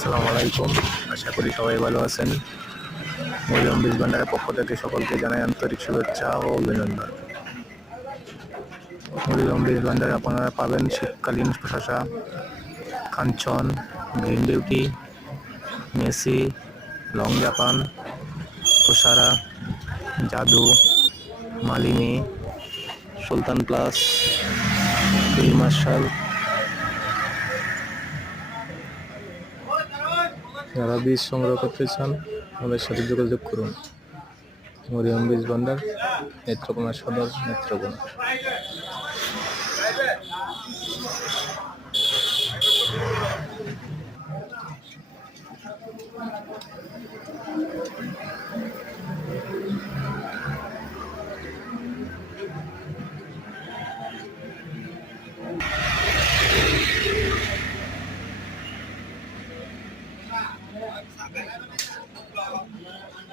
আসসালামু আলাইকুম। আশা করি সবাই ভালো আছেন। মরিয়ম বীজ ভান্ডারের পক্ষ থেকে সকলকে জানাই আন্তরিক শুভেচ্ছা ও অভিনন্দন। মরিয়ম বীজ ভান্ডারে আপনারা পাবেন শীতকালীন শসা, Kanchan, green beauty, Messi, long Japan, প্রসারা, জাদু, Malini, Sultan plus, field marshal. যারা বীজ সংগ্রহ করতে চান আমাদের সাথে যোগাযোগ করুন। মরিয়ম বীজ ভান্ডার, নেত্রকোনা সদর, নেত্রকোনা।